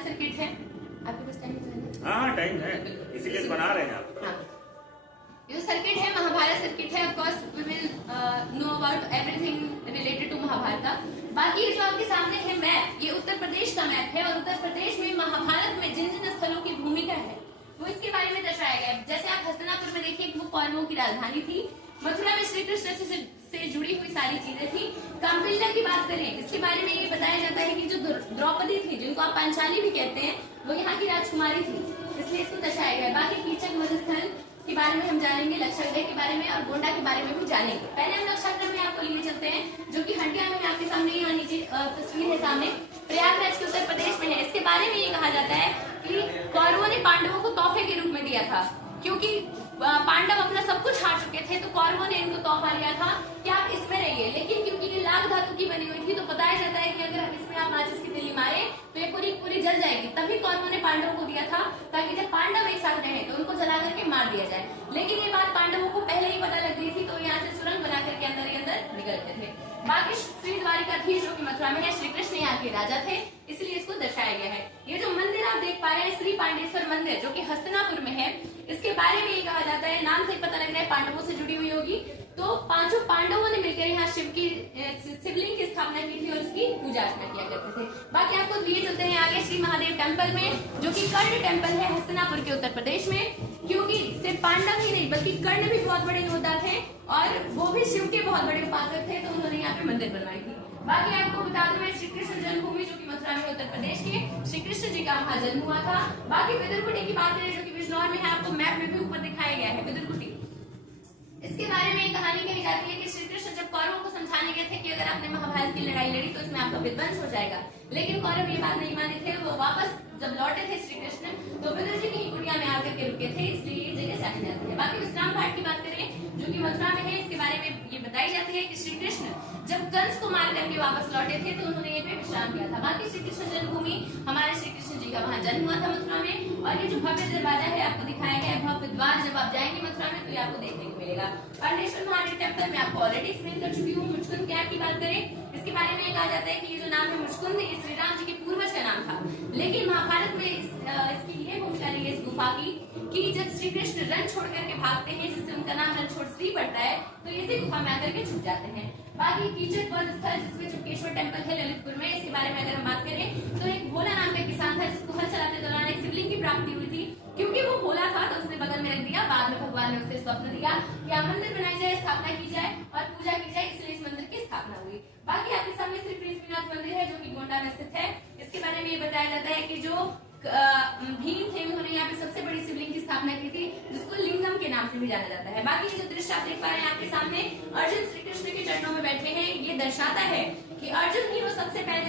Circuit है आपके पास time है? हाँ टाइम है, इसीलिए बना रहे हैं आप। हाँ। ये जो सर्किट है महाभारत सर्किट है। Of course we will know about everything related to Mahabharat. बाकी ये जो आपके सामने है मैप, ये उत्तर प्रदेश का मैप है और उत्तर प्रदेश में महाभारत में जिन जिन स्थलों की भूमिका है वो इसके बारे में दर्शाया गया है। जैसे आप हस्तिनापुर में देखिए वो कौरवों की राजधानी थी। मथुरा में श्री कृष्ण से जुड़ी हुई सारी चीजें थी। काम्पिल्ला की बात करें, इसके बारे में ये बताया जाता है कि जो द्रौपदी थी, जिनको आप पांचाली भी कहते हैं, वो यहाँ की राजकुमारी थी, इसलिए इसको दर्शाया गया है। बाकी कीचक मधुस्थल के बारे में हम जानेंगे, लक्षागृह के बारे में और गोंडा के बारे में भी जानेंगे। पहले हम लक्षागृह में आपको लिए चलते हैं, जो कि हंडिया में आपके सामने यहाँ नीचे तस्वीर है सामने, प्रयागराज के उत्तर प्रदेश में है। इसके बारे में ये कहा जाता है कि कौरवों ने पांडवों को तोहफे के रूप में दिया था, क्योंकि पांडव अपना सब कुछ हार चुके थे, तो कौरवों ने इनको तोहफा दिया था कि आप इसमें रहिए। लेकिन क्योंकि ये लाख धातु की बनी हुई थी, तो बताया जाता है कि अगर हम इसमें आप माचिस की तीली मारे तो ये पूरी जल जाएगी। तभी कौरवों ने पांडवों को दिया था, ताकि जब पांडव एक साथ रहे तो उनको जला करके मार दिया जाए। लेकिन ये बात पांडवों को पहले ही पता लग गई थी, तो यहाँ से सुरंग बना करके अंदर ही अंदर निकलते थे। बाकी श्री द्वारिकाधीश जो कि मथुरा में है, श्री कृष्ण यहाँ के राजा थे, इसलिए इसको दर्शाया गया है। ये जो मंदिर आप देख पा रहे हैं, श्री पांडेश्वर मंदिर, जो कि हस्तिनापुर में है, इसके बारे में ये कहा जाता है, नाम से पता लग रहा है पांडवों से जुड़ी हुई होगी। तो पांचों पांडवों ने मिलकर यहाँ शिवलिंग की स्थापना की थी और उसकी पूजा अर्चना किया करते थे। बाकी आपको लिए चलते हैं आगे श्री महादेव टेम्पल में, जो कि कर्ण टेम्पल है हस्तिनापुर के उत्तर प्रदेश में। क्योंकि सिर्फ पांडव ही नहीं बल्कि कर्ण भी बहुत बड़े योद्धा थे और वो भी शिव के बहुत बड़े उपासक थे, तो उन्होंने यहाँ पे मंदिर बनवाई थी। बाकी आपको बता दूं मैं, श्री कृष्ण जन्मभूमि जो कि मथुरा में उत्तर प्रदेश के, श्री कृष्ण जी का वहाँ जन्म हुआ था। बाकी बिदुरकुटी की बात करें, जो कि बिजनौर में है, आपको मैप में भी ऊपर दिखाया गया है बिदुरकुटी। इसके बारे में एक कहानी कही जाती है कि श्री कृष्ण जब कौरवों को समझाने गए थे कि अगर आपने महाभारत की लड़ाई लड़ी तो इसमें आपका विध्वंस हो जाएगा, लेकिन कौरव ये बात नहीं माने थे। वो वापस जब लौटे थे श्री कृष्ण, तो विदुर जी की कुटिया में आकर के रुके थे, इसलिए ये जगह जानी जाती है। बाकी विश्राम घाट की बात करें, जो कि मथुरा में है, इसके बारे में ये बताई जाती है कि श्री कृष्ण जब कंस को मार करके वापस लौटे थे, तो उन्होंने ये पे विश्राम किया था। बाकी श्री कृष्ण जन्मभूमि हमारे श्री कृष्ण जी का वहाँ जन्म हुआ था मथुरा में। और ये जो भव्य दरवाजा है आपको दिखाया गया है, भव्य द्वार, जब आप जाएंगे मथुरा में तो ये आपको देखने को मिलेगा। पांडेश्वर महादेव टेम्पल में आपको ऑलरेडी एक्सप्लेन कर चुकी हूँ। मुचकुंद कैंप की बात करें, इसके बारे में कहा जाता है कि ये जो नाम है मुचकुंद, ये श्री राम जी के पूर्वज का नाम था। लेकिन महाभारत में इसकी ये भूमिका रही है इस गुफा की, कि जब श्री कृष्ण रण छोड़ करके भागते हैं, जिससे उनका नाम रणछोड़ श्री पड़ता है, तो इसी गुफा में आकर के छुप जाते हैं। बाकी कीचक वध स्थल, जिसमें चुपकेश्वर टेम्पल है ललितपुर में, इसके बारे में अगर हम बात करें तो एक भोला नाम का किसान था, जिसको हल चलाते दौरान एक शिवलिंग की प्राप्ति हुई थी। क्योंकि वो भोला था तो उसने बगल में रख दिया। बाद में भगवान ने उसे स्वप्न दिया कि यहाँ मंदिर बनाई जाए, स्थापना की जाए और पूजा की जाए, इसलिए इस मंदिर की स्थापना हुई। बाकी आपके सामने श्री पृथ्वीनाथ मंदिर है, जो कि गोंडा में स्थित है। इसके बारे में ये बताया जाता है कि जो भीम थे, उन्होंने यहाँ पे सबसे बड़ी शिवलिंग की स्थापना की थी, जिसको लिंगम के नाम से भी जाना जाता है। बाकी जो दृश्य आप देख पा रहे हैं आपके सामने, अर्जुन श्री कृष्ण के चरणों में बैठे हैं, ये दर्शाता है कि अर्जुन ही वो सबसे पहले